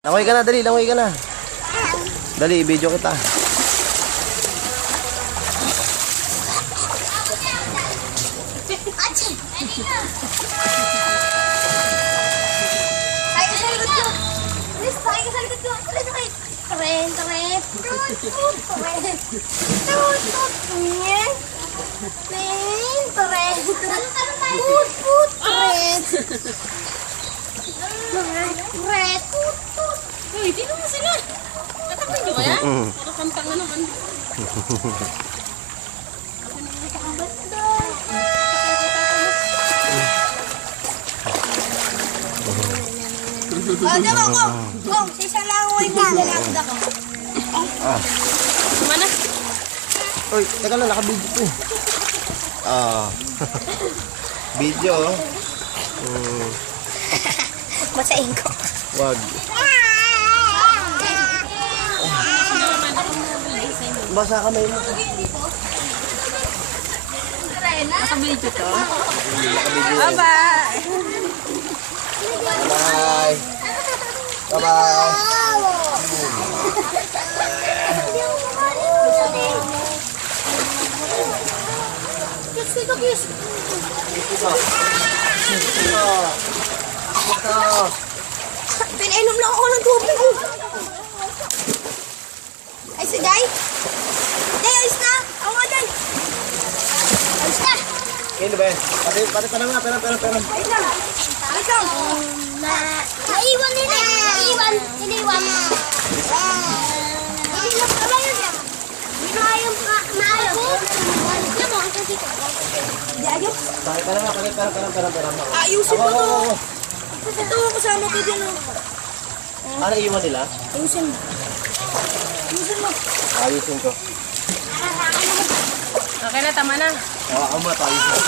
Langoy ka na, dali, langoy ka na. Dali, video kita. Uy, dito mo sila. Tatakpan nyo kaya? Nakakantang na naman. Diba ko? Kung, sisa lang ako yung gagalakad ako. Mana? Uy, teka lang, naka-video to. Video, oh. Masain ko. Wag. Basa kamay mo. Nakabidyo to? Naka-video. Bye-bye! Bye. Bye-bye. Kiss, dito, kiss. Pinainom lang ako ng tubig. Ay, si Jai? Jai, ayos na. Ako nga, Jai. Ayos na. Kaya ba yan? Pati pa na nga, pera. Ayos lang. Ayos lang. Naiwan nila. Iniwan. Iniwan pala yun. Hindi na ayaw maayaw. Yan mo, ang kasi ko. Di ayaw. Pera. Ayusin mo to. Oo. Ito, kasama ko din. Ano iwan nila? Ayusin mo. Ayusin mo. Ayusin ko. Okay na, tama na. Ako mo, ayusin.